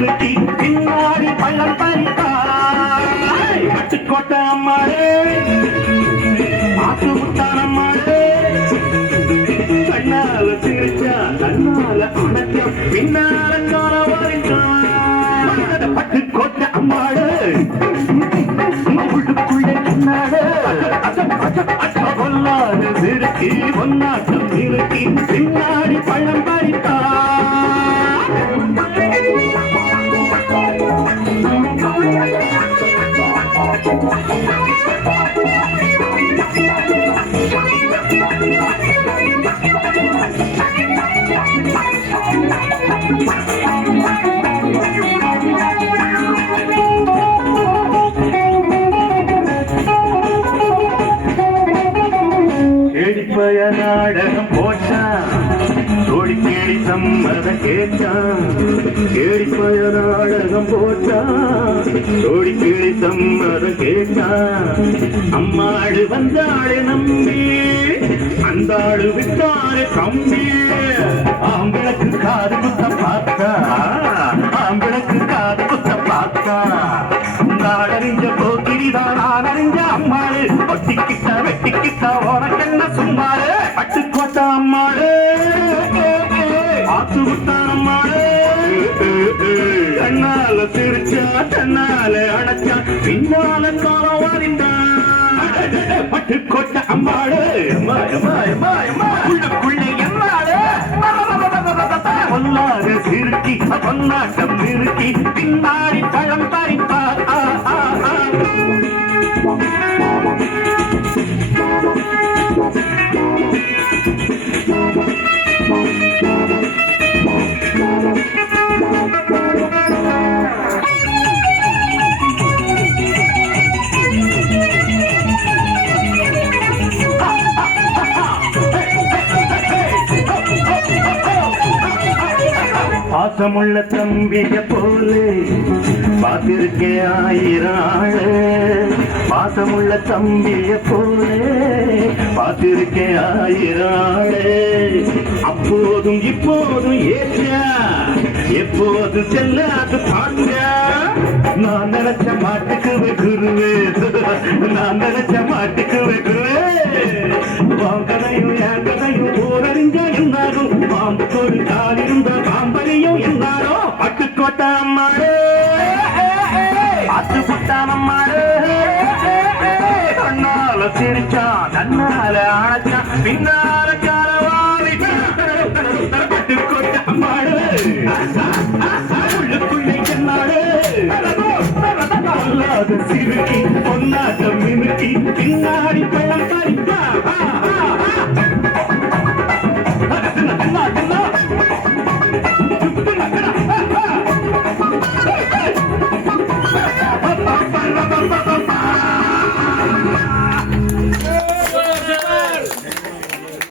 பின்னாடி பள்ளம் பறித்தாய் கட்டுக்கோட்டை அம்மாளே ஆத்து முத்தான அம்மாளே கண்ணால சிரிச்சா கண்ணால அணைச்சா பின்னால காண வரைக்கும் பட்டுக்கோட்டை அம்மாளே உள்ளுக்குள்ளே கண்ணாடு பொல்லாத சிறுக்கி பொன்னாட்டம் இருக்கி பின்னாடி பள்ளம் பறித்தா கேடிப்பய நாடகம் போட்டான் தோழி கேடி சம்மதம் கேட்டான் கேடிப்பய நாடகம் போட்டான் தோழி கேடி சம்மதம் கேட்டான் அம்மாடு வந்தாடு நம்பி அந்த ஆடு விட்டாரு தம்பி ஆம்பிளக்கு காது குத்த பார்த்தா ஆம்பிளக்கு காது குத்த பார்த்தா நாடறிஞ்ச போக்கிரிதான் நான் அறிஞ்ச அம்மாடு ஒட்டிக்கிட்ட வெட்டிக்கிட்ட உனக்கென்ன சும்மாரு பட்டுக்கோட்டை அம்மாடு ஆத்து விட்டான் அம்மாடு கண்ணால சிரிச்சா கண்ணால அணைச்சா பின்னால காலம் வாரிந்தான் பட்டுக்கோட்டை அம்மாடு உள்ளுக்குள்ளே என்னாடு பொல்லாத சிறுக்கி பொன்னாட்டம் நிறுத்தி பின்னாடி பழம் பறிப்பார் பாசமுள்ள தம்பிய போலே பார்த்திருக்கே ஆயிரம் ஆளு பாசமுள்ள தம்பிய போலே பார்த்திருக்கே ஆயிரம் ஆளு அப்போதும் இப்போதும் ஏற்றா எப்போது செல்லாது தாங்க நான் நினைச்ச மாட்டுக்கு குருவே நான் நினைச்ச மாட்டுக்கு குருவே வாங்கதையும் என் கதையும் போரறிஞ்சா இருந்தாலும் பாம்புக்கு ஒரு கால் இருந்த பாம்பரையும் இருந்தாரோ பட்டுக்கோட்டை அம்மாடு ஆத்து புட்டான் அம்மாடு கண்ணால சிரிச்சா கண்ணால அணைச்சா பின்னால காரவாரி பட்டுக்கோட்டை அம்மாடு உள்ளுக்குள்ளே கண்ணாடு சிறுக்கி பொன்னாட்டம் மினுக்கி பின்னாடி பழம் பறிப்பா